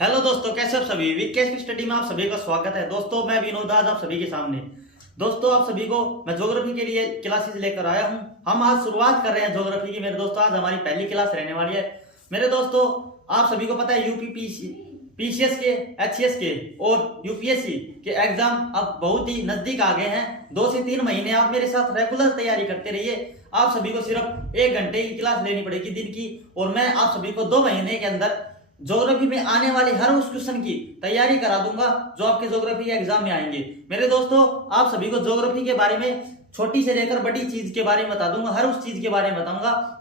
Hello दोस्तों, कैसे आप सभी। विकेश स्टडी में आप सभी का स्वागत है। दोस्तों मैं विनोद आज आप सभी के सामने। दोस्तों आप सभी को मैं ज्योग्राफी के लिए क्लासेस लेकर आया हूं। हम आज शुरुआत कर रहे हैं ज्योग्राफी की। मेरे दोस्तों आज हमारी पहली क्लास रहने वाली है। मेरे दोस्तों आप सभी को पता है पीसीएस के, एचसीएस के और यूपीएससी के एग्जाम अब बहुत ही नजदीक आ गए हैं। 2 से 3 महीने आप मेरे साथ रेगुलर तैयारी करते रहिए। आप सभी को सिर्फ 1 घंटे की क्लास लेनी पड़ेगी दिन की, और मैं आप सभी को 2 महीने के अंदर ज्योग्राफी में आने वाली हर उस क्वेश्चन की तैयारी करा दूंगा जो आपके ज्योग्राफी के एग्जाम में आएंगे। मेरे दोस्तों आप सभी को ज्योग्राफी के बारे में छोटी से लेकर बड़ी चीज के बारे में बता दूंगा। हर उस चीज के बारे में बताऊंगा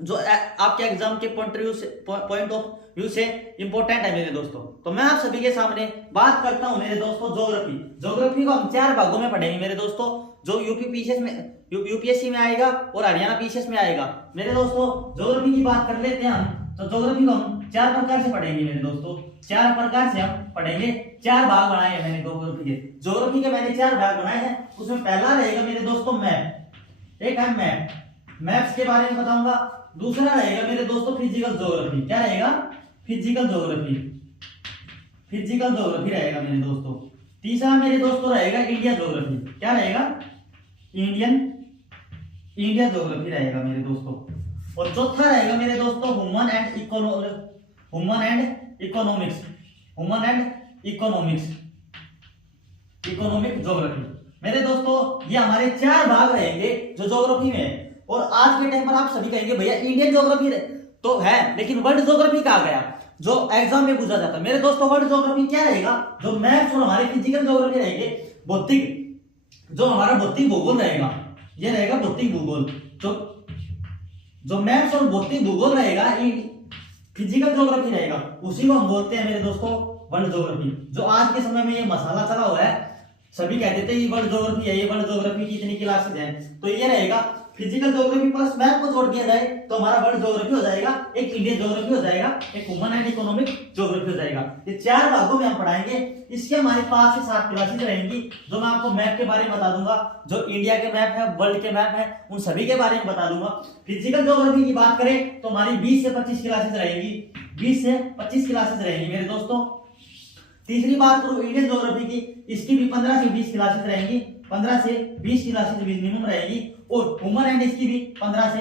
जो आपके एग्जाम के पॉइंट ऑफ व्यू से इंपॉर्टेंट है मेरे दोस्तों। तो मैं आप सभी के सामने बात करता हूं मेरे दोस्तों ज्योग्राफी को हम 4 भागों में पढ़ेंगे मेरे दोस्तों, जो यूपीएससी में आएगा और हरियाणा पीसीएस में आएगा। मेरे दोस्तों ज्योग्राफी की बात कर लेते हैं हम। तो ज्योग्राफी को हम 4 प्रकार से पढ़ेंगे मेरे दोस्तों। 4 प्रकार से हम पढ़ेंगे। 4 भाग बनाए हैं मैंने ज्योग्राफी के मैंने 4 भाग बनाए हैं। उसमें पहला रहेगा मेरे दोस्तों मैप। एक है मैप्स के बारे में बताऊंगा। दूसरा रहेगा मेरे दोस्तों फिजिकल ज्योग्राफी। क्या रहेगा? फिजिकल ज्योग्राफी रहेगा मेरे दोस्तों। तीसरा मेरे दोस्तों रहेगा इंडिया ज्योग्राफी। क्या रहेगा? इंडिया ज्योग्राफी रहेगा मेरे दोस्तों। और चौथा रहेगा मेरे दोस्तों ह्यूमन एंड इकोनॉमिक ज्योग्राफी। मेरे दोस्तों ये हमारे 4 भाग रहेंगे जो ज्योग्राफी में है। और आज के टाइम पर आप सभी कहेंगे भैया इंडियन ज्योग्राफी तो है, लेकिन वर्ल्ड ज्योग्राफी कहाँ गया जो एग्जाम में पूछा जाता है। मेरे दोस्तों वर्ल्ड ज्योग्राफी क्या रहेगा? जो मैप्स और हमारे फिजिकल ज्योग्राफी रहेंगे, जो हमारा भौतिक भूगोल रहेगा, ये रहेगा भौतिक भूगोल। जो मैप्स और भौतिक भूगोल रहेगा, फिजिकल ज्योग्राफी रहेगा, उसी को हम बोलते हैं मेरे दोस्तों वर्ल्ड ज्योग्राफी। जो आज के समय में ये मसाला चला हुआ है, सभी कहते थे ये वर्ल्ड ज्योग्राफी है, ये वर्ल्ड ज्योग्राफी की इतनी क्लासेस हैं। तो ये रहेगा फिजिकल ज्योग्राफी प्लस मैप को जोड़ दिया जाए तो हमारा वर्ल्ड ज्योग्राफी हो जाएगा, एक इंडियन ज्योग्राफी हो जाएगा, एक ह्यूमन एंड इकोनॉमिक ज्योग्राफी हो जाएगा। ये 4 भागों में हम पढ़ाएंगे। इसके हमारे 5 से 7 क्लासेस रहेंगी जो मैं आपको मैप के बारे में बता दूंगा। जो इंडिया के मैप है, वर्ल्ड के मैप है, उन सभी के बारे में बता दूंगा। फिजिकल ज्योग्राफी की बात करें तो हमारी 20 से 25 क्लासेस रहेंगी। 20 से 25 क्लासेस रहेंगी मेरे दोस्तों। तीसरी बात करूं इंडियन ज्योग्राफी की, इसकी भी 15 से 20 क्लासेस रहेंगी। 15 से 20 क्लासेस मिनिमम रहेगी। और ह्यूमन एंड इसकी भी 15 से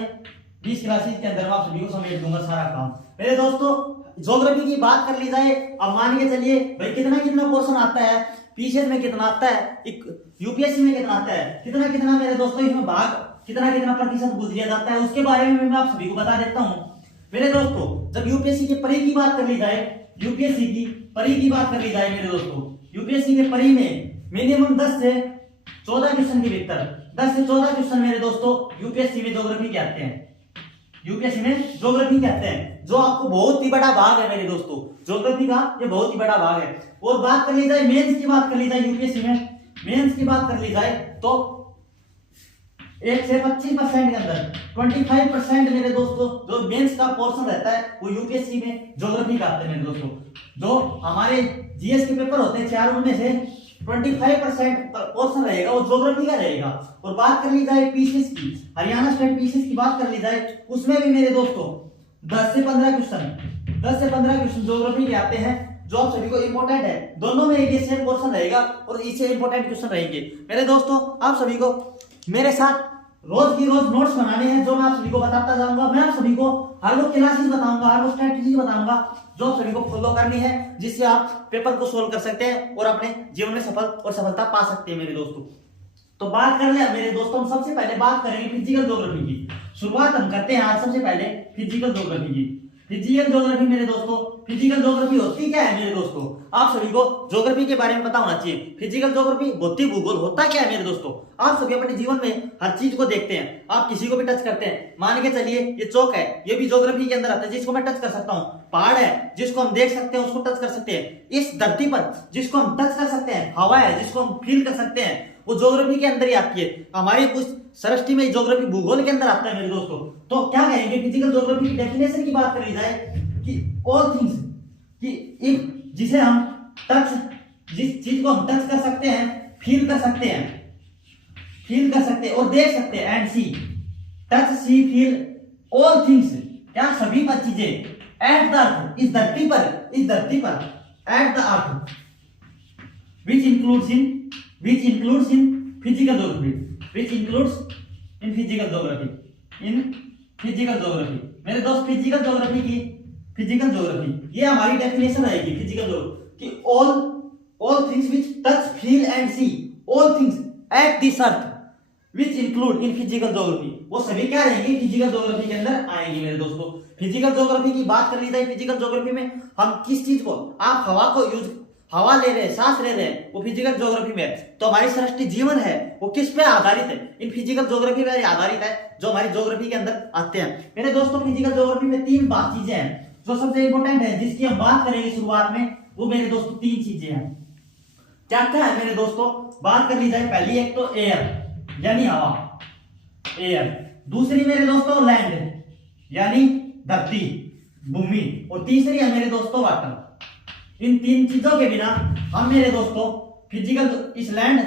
20 क्लासेस के अंदर आप सभी को समेट दूंगा सारा काम। मेरे दोस्तों ज्योग्राफी की बात कर ली जाए, अब मान के चलिए भाई कितना पोर्शन आता है, पीसीएस में कितना आता है, यूपीएससी में कितना आता है, कितना मेरे दोस्तों इसमें भाग कितना प्रतिशत पूछ लिया जाता है, उसके बारे में मैं आप सभी को बता देता हूं। मेरे दोस्तों जब यूपीएससी के परी की बात कर ली जाए, मेरे दोस्तों यूपीएससी के परी में मिनिमम 10 से 14 क्वेश्चन के भीतर 10 से 14 क्वेश्चन मेरे दोस्तों यूपीएससी में ज्योग्राफी के आते हैं। जो आपको बहुत ही बड़ा भाग है मेरे दोस्तों, ज्योग्राफी का ये बहुत ही बड़ा भाग है। और बात कर ली जाए मेंस की बात कर ली जाए, यूपीएससी में मेंस की बात कर ली जाए तो 1 से 25% के अंदर 25% मेरे दोस्तों जो मेंस का पोर्शन रहता है वो यूपीएससी में ज्योग्राफी का आता है मेरे दोस्तों। जो हमारे जीएस के पेपर होते हैं 4 उनमें से 25% पोर्शन रहेगा वो ज्योग्राफी का रहेगा। और बात कर ली जाए पीसीएस की, हरियाणा स्टेट पीसीएस की बात कर ली जाए, उसमें भी मेरे दोस्तों 10 से 15 क्वेश्चन ज्योग्राफी के आते हैं जो आप सभी को इंपॉर्टेंट है। दोनों में एक सेम पोर्शन रहेगा और इससे इंपॉर्टेंट क्वेश्चन रहेंगे। मेरे दोस्तों आप सभी को मेरे साथ रोज नोट्स बनाने हैं जो मैं आप सभी को बताता जाऊंगा। मैं आप सभी को हर वो क्लासेस बताऊंगा, हर वो स्ट्रेटजी बताऊंगा जो आप सभी को फॉलो करनी है, जिससे आप पेपर को सोल्व कर सकते हैं और अपने जीवन में सफलता पा सकते हैं मेरे दोस्तों। तो बात कर ले मेरे दोस्तों, हम सबसे पहले बात करेंगे फिजिकल ज्योग्राफी की। शुरुआत हम करते हैं आज सबसे पहले फिजिकल ज्योग्राफी की। फिजिकल ज्योग्राफी मेरे दोस्तों, फिजिकल ज्योग्राफी होती क्या है मेरे दोस्तों? आप सभी को ज्योग्राफी के बारे में पता होना चाहिए। फिजिकल ज्योग्राफी भौतिक भूगोल होता क्या है मेरे दोस्तों? आप सभी अपने जीवन में हर चीज को देखते हैं, आप किसी को भी टच करते हैं। मान के चलिए ये चौक है, ये भी ज्योग्राफी के अंदर आता है, जिसको मैं टच कर सकता हूँ। पहाड़ है जिसको हम देख सकते हैं, उसको टच कर सकते हैं। इस धरती पर जिसको हम टच कर सकते हैं, हवा है जिसको हम फील कर सकते हैं, वो ज्योग्राफी के अंदर ही आती है। हमारी कुछ सृष्टि में ज्योग्राफी भूगोल के अंदर आता है मेरे दोस्तों। तो क्या कहेंगे फिजिकल ज्योग्राफी की डेफिनेशन की बात करी जाए कि ऑल थिंग्स कि जिसे हम जिस चीज को हम टच कर सकते हैं, फील कर सकते हैं और देख सकते हैं। And see, touch see feel all things, क्या सभी चीजें एट द अर्थ, इस धरती पर at the earth which includes in physical geography, which includes in physical geography मेरे दोस्त फिजिकल ज्योग्राफी ये हमारी डेफिनेशन रहेगी फिजिकल ज्योग्राफी कि all things which touch feel and see all things at this earth which include in physical geography वो सभी क्या रहेंगी फिजिकल ज्योग्राफी के अंदर आएंगी मेरे दोस्तों। फिजिकल ज्योग्राफी की बात कर ली जाए, फिजिकल ज्योग्राफी में हम किस चीज को, आप हवा ले रहे हैं, सांस ले रहे हैं, वो फिजिकल ज्योग्राफी में है। तो हमारी सृष्टि जीवन है वो किस पे आधारित है, इन फिजिकल ज्योग्राफी पे आधारित है जो हमारी ज्योग्राफी के अंदर आते हैं। मेरे दोस्तों फिजिकल ज्योग्राफी में तीन चीजें हैं जो सबसे इंपॉर्टेंट है जिसकी हम बात करेंगे शुरुआत में, वो मेरे दोस्तों तीन चीजें हैं। क्या क्या है मेरे दोस्तों, बात कर ली जाए पहली एक तो एयर यानी हवा, एयर। दूसरी मेरे दोस्तों लैंड यानी धरती, भूमि। और तीसरी है मेरे दोस्तों वाटर। इन तीन चीजों के बिना हम मेरे दोस्तों फिजिकल इस लैंड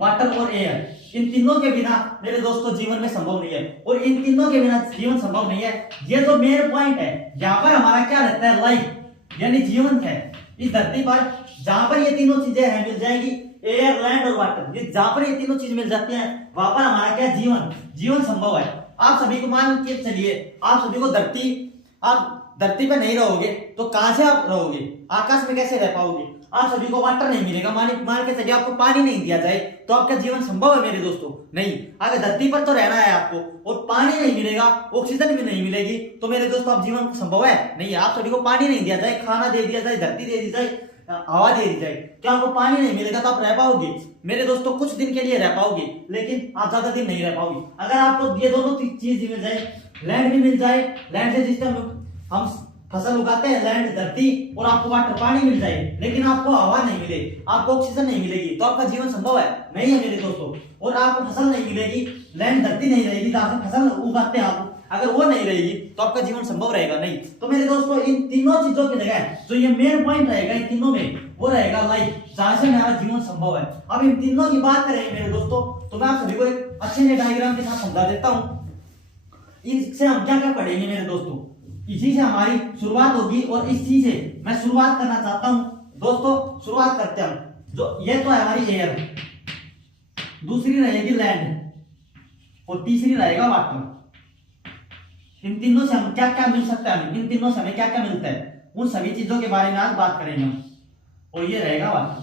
वाटर और एयर इन तीनों के बिना मेरे दोस्तों जीवन में संभव नहीं है। और इन तीनों के बिना जीवन संभव नहीं है, ये तो मेन पॉइंट है। यहाँ पर हमारा क्या रहता है, लाइफ यानी जीवन है इस धरती पर। जहां पर ये तीनों चीजें हैं मिल जाएगी, एयर लैंड और वाटर, ये जहां पर ये तीनों चीज मिल जाती हैं वहां पर हमारा क्या जीवन संभव है। आप सभी को मान के चलिए, आप सभी को आप धरती पे नहीं रहोगे तो कहां से आप रहोगे, आकाश में कैसे रह पाओगे। आप सभी को वाटर नहीं मिलेगा, मान के चलिए आपको पानी नहीं दिया जाए तो आपका जीवन संभव है मेरे दोस्तों, नहीं। अगर धरती पर तो रहना है आपको और पानी नहीं मिलेगा, ऑक्सीजन भी नहीं मिलेगी तो मेरे दोस्तों आप जीवन संभव है नहीं है। आप सभी को पानी नहीं दिया जाए, खाना दे दिया जाए, धरती दे दी जाए, हवा दे दी जाए, तो आपको पानी नहीं मिलेगा तो आप रह पाओगे मेरे दोस्तों, कुछ दिन के लिए रह पाओगे लेकिन आप ज्यादा दिन नहीं रह पाओगे। अगर आपको ये दोनों चीज मिल जाए, लैंड भी मिल जाए, लैंड से जिस हम फसल उगाते हैं, लैंड धरती, और आपको वाटर पानी मिल जाए लेकिन आपको हवा नहीं मिले, आपको ऑक्सीजन नहीं मिलेगी तो आपका जीवन संभव है नहीं है मेरे दोस्तों। और आपको फसल नहीं मिलेगी, लैंड धरती नहीं रहेगी तो आप फसल उगाते हैं आप, अगर वो नहीं रहेगी तो आपका जीवन संभव रहेगा नहीं। तो मेरे दोस्तों इन तीनों चीजों की जगह जो ये मेन पॉइंट रहेगा इन तीनों में, वो रहेगा लाइफ, जहां से हमारा जीवन संभव है। अब इन तीनों की बात करेंगे मेरे दोस्तों तो मैं आप सभी को एक अच्छे डायग्राम के साथ समझा देता हूं। इससे हम क्या क्या पढ़ेंगे मेरे दोस्तों, इसी से हमारी शुरुआत होगी और इसी से मैं शुरुआत करना चाहता हूं दोस्तों। शुरुआत करते हैं, जो ये तो है हमारी एयर, दूसरी रहेगी लैंड और तीसरी रहेगा वाटर। इन तीनों से हम क्या क्या मिल सकता है, इन तीनों से हमें क्या क्या मिलता है, उन सभी चीजों के बारे में आज बात करेंगे हम। और ये रहेगा वाटर,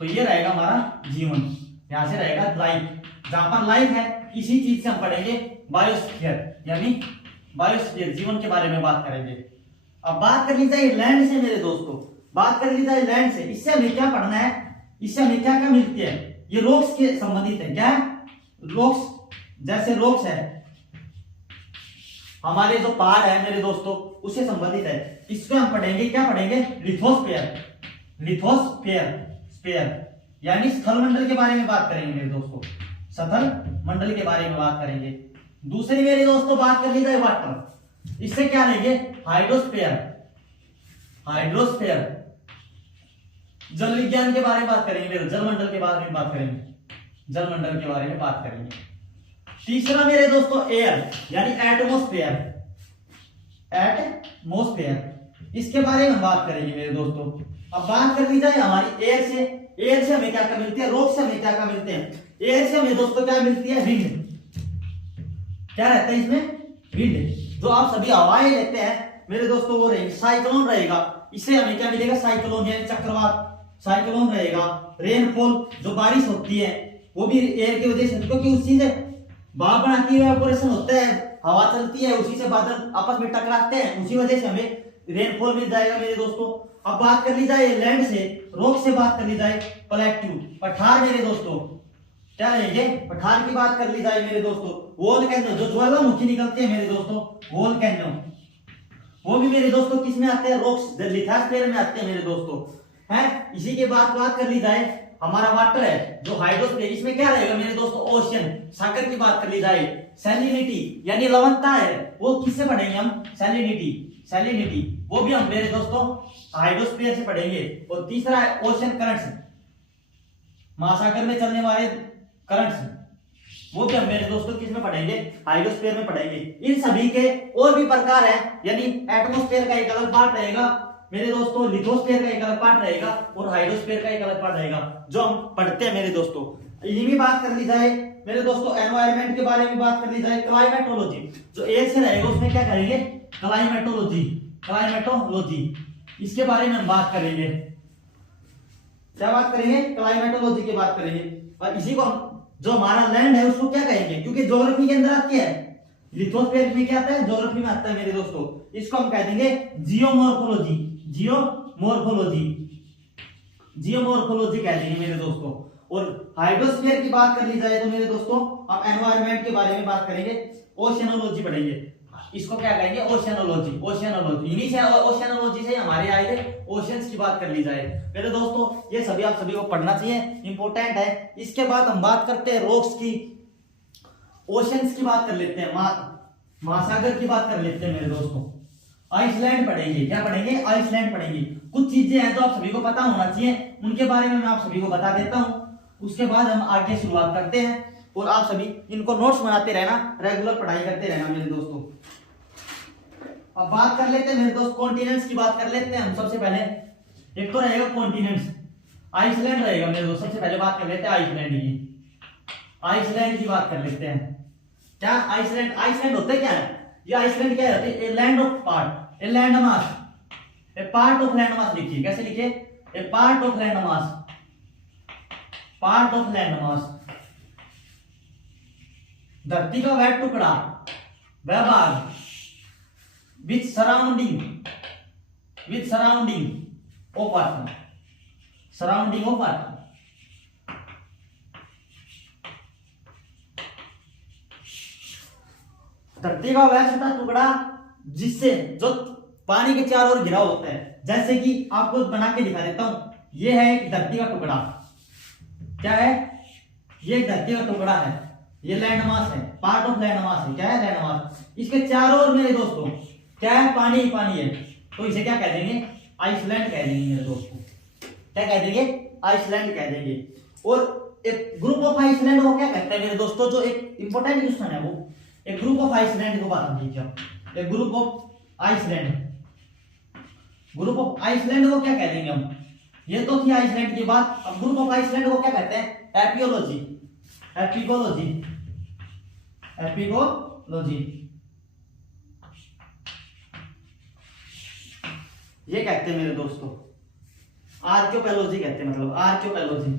तो ये रहेगा हमारा जीवन, यहां से रहेगा लाइफ, जहां पर लाइफ है इसी चीज से हम पढ़ेंगे बायोस्फीयर, यानी बायोस्फीयर जीवन के बारे में बात करेंगे। अब बात कर ली जाए लैंड से मेरे दोस्तों, बात कर ली जाए लैंड से, इससे हमें क्या पढ़ना है, इससे हमें क्या क्या मिलती है, ये रॉक्स के संबंधित है। क्या है, रॉक्स, जैसे रॉक्स है हमारे जो पहाड़ है मेरे दोस्तों उससे संबंधित है। इसको हम पढ़ेंगे, क्या पढ़ेंगे, लिथोस्फीयर यानी स्थल मंडल के बारे में बात करेंगे मेरे दोस्तों, स्थल मंडल के बारे में बात करेंगे। दूसरी मेरे दोस्तों बात कर ली जाए वाटर, इससे क्या लेंगे, हाइड्रोस्फीयर जल विज्ञान के बारे में बात करेंगे मेरे, जलमंडल के बारे में बात करेंगे, जलमंडल के बारे में बात करेंगे। तीसरा मेरे दोस्तों एयर यानी एटमॉस्फेयर, इसके बारे में बात करेंगे मेरे दोस्तों। अब बात कर ली जाए हमारी एयर से हमें क्या क्या मिलती है, रॉक से हमें क्या क्या मिलते हैं। एयर से हमें दोस्तों क्या मिलती है, विंड, क्या रहता है इसमें, विंड, जो आप सभी हवाएं लेते हैं मेरे दोस्तों वो रहेगी। साइक्लोन रहेगा, इससे हमें क्या मिलेगा, साइक्लोन यानी चक्रवात, साइक्लोन रहेगा। रेनफॉल जो बारिश होती है वो भी एयर की वजह से, क्योंकि उसी से भाप बनाती है, इवेपोरेशन होता है, हवा चलती है, उसी से बादल आपस में टकराते हैं, उसी वजह से हमें रेनफॉल मिल जाएगा मेरे दोस्तों। अब बात कर ली जाए लैंड से, रॉक से बात कर ली जाए, प्लेट्यू, पठार मेरे दोस्तों, क्या रहेंगे, पठार की बात कर ली जाए मेरे दोस्तों। वोल्केनो, जो ज्वालामुखी निकलते हैं मेरे दोस्तों, वोल्केनो, वो भी मेरे दोस्तों किस में आते हैं, रॉक्स, लिथोस्फीयर में आते हैं मेरे दोस्तों, हैं। इसी के बाद बात कर ली जाए हमारा वाटर है जो हाइड्रोस्फीयर, इसमें क्या रहेगा मेरे दोस्तों, ओशियन, सागर की बात कर ली जाए। सैलिनिटी यानी लवणता है, वो किससे पढ़ेंगे हम, सैलिनिटी, वो भी हम मेरे दोस्तों हाइड्रोस्फीयर से पढ़ेंगे। और तीसरा है ओशियन करंट्स, महासागर में चलने वाले करंट्स, वो भी हम मेरे दोस्तों किस में पढ़ेंगे, हाइड्रोस्फीयर में पढ़ेंगे। इन सभी के और भी प्रकार हैं, यानी एटमॉस्फेयर का एक अलग पार्ट रहेगा मेरे दोस्तों लिथोस्फीयर का एक अलग पार्ट रहेगा और हाइड्रोस्फीयर का एक अलग पार्ट रहेगा जो हम पढ़ते हैं मेरे दोस्तों। ये भी बात कर ली जाए मेरे दोस्तों, एनवायरनमेंट के बारे में बात कर ली जाए, क्लाइमेटोलॉजी जो एक से रहेगा उसमें क्या करेंगे, क्लाइमेटोलॉजी, क्लाइमेटोलॉजी इसके बारे में हम बात करेंगे। क्या बात करेंगे, क्लाइमेटोलॉजी की बात करेंगे। और इसी को हम जो हमारा लैंड है उसको क्या कहेंगे, क्योंकि ज्योग्राफी के अंदर आती है, लिथोस्फीयर में क्या आता है, ज्योग्राफी में आता है मेरे दोस्तों, इसको हम कह देंगे जियोमॉर्फोलॉजी, जियोमॉर्फोलॉजी, जियोमॉर्फोलॉजी कह देंगे मेरे दोस्तों। और हाइड्रोस्फीयर की बात कर ली जाए तो मेरे दोस्तों हम एनवायरनमेंट के बारे में बात करेंगे, ओशियनोलॉजी पढ़ेंगे, इसको क्या कहेंगे, ओशियनोलॉजी, ओशियनोलॉजी इन्हीं से, ओशियनोलॉजी से हमारे आए थे ओशियंस की बात कर ली जाए मेरे दोस्तों। ये सभी आप सभी को पढ़ना चाहिए, इंपॉर्टेंट है। इसके बाद हम बात करते हैं रॉक्स की, ओशियंस की बात कर लेते हैं, महासागर की बात कर लेते हैं मेरे दोस्तों। आइसलैंड पढ़ेंगे, क्या पढ़ेंगे, आइसलैंड पढ़ेंगे। कुछ चीजें हैं जो आप सभी को पता होना चाहिए, उनके बारे में मैं आप सभी को बता देता हूं, उसके बाद हम आगे शुरुआत करते हैं। और आप सभी इनको नोट्स बनाते रहना, रेगुलर पढ़ाई करते रहना मेरे दोस्तों। अब बात कर लेते हैं मेरे दोस्त कॉन्टिनेंट्स की बात कर लेते हैं हम। सबसे पहले एक तो रहेगा कॉन्टिनेंट्स, आइसलैंड रहेगा मेरे दोस्त। सबसे पहले बात कर लेते हैं आइसलैंड की, आइसलैंड की बात कर लेते हैं। क्या आइसलैंड, आइसलैंड होते क्या है, ये आइसलैंड क्या होते हैं, a land of part, a land mass, a part of land mass लिखिए, कैसे लिखिए, a part of land mass, part of land mass, धरती का वह टुकड़ा, वह भाग, with surrounding of earth, surrounding of earth, धरती का वह छोटा टुकड़ा जिससे जो पानी के चारों ओर घिरा होता है। जैसे कि आपको बना के दिखा देता हूं, यह है एक धरती का टुकड़ा, क्या है, ये धरती का टुकड़ा है, ये लैंड मास है, पार्ट ऑफ लैंड मास है, क्या है, लैंड मास। इसके चारों ओर मेरे दोस्तों क्या है, पानी ही पानी है, तो इसे क्या कह देंगे, आइसलैंड कह देंगे मेरे दोस्तों, क्या कह देंगे, आइसलैंड कह देंगे। और एक ग्रुप ऑफ आइसलैंड को क्या कहते हैं मेरे दोस्तों, जो एक इंपॉर्टेंट क्वेश्चन है वो, एक ग्रुप ऑफ आइसलैंड को बात कीजिए, एक group of island, group of island को क्या कह देंगे हम, ये तो थी आइसलैंड की बात। अब ग्रुप ऑफ आइसलैंड को क्या कहते हैं, एपियोलॉजी, एपिकोलॉजी, एपिकोलॉजी ये कहते हैं मेरे दोस्तों, आर्कियोपेलॉजी कहते हैं, मतलब आर्कियोपेलॉजी,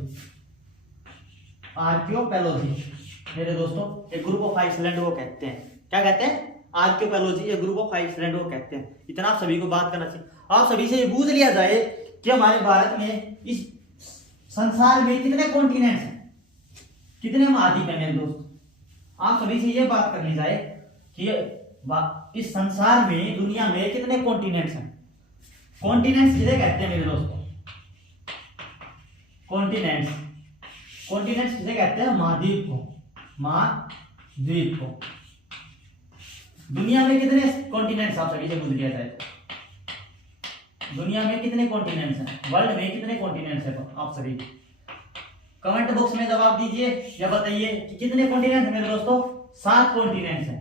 आर्कियोपेलॉजी मेरे दोस्तों एक ग्रुप ऑफ आइसलैंड को कहते हैं, क्या कहते हैं, आर्कियोपेलॉजी, एक ग्रुप ऑफ आइसलैंड को कहते हैं। इतना आप सभी को बात करना चाहिए। आप सभी से ये पूछ लिया जाए कि हमारे भारत में, इस संसार में कितने कॉन्टिनेंट्स हैं, कितने महाद्वीप हैं मेरे दोस्त, आप सभी से ये बात कर ली जाए कि इस संसार में, दुनिया में कितने कॉन्टिनेंट्स हैं। कॉन्टिनेंट्स किसे कहते हैं मेरे दोस्तों, कॉन्टिनेंट्स, कॉन्टिनेंट्स किसे कहते हैं, महाद्वीप को, महाद्वीप को। दुनिया में कितने कॉन्टिनेंट्स, आप सभी से पूछ लिया जाए, दुनिया में कितने कॉन्टिनेंट्स हैं, वर्ल्ड में कितने कॉन्टिनेंट्स हैं, आप सभी कमेंट बॉक्स में जवाब दीजिए या बताइए कि कितने कॉन्टिनेंट्स हैं मेरे दोस्तों, 7 कॉन्टिनेंट्स हैं।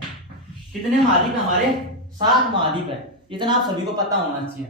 कितने महाद्वीप हैं हमारे, 7 महाद्वीप है। इतना आप सभी को पता होना चाहिए।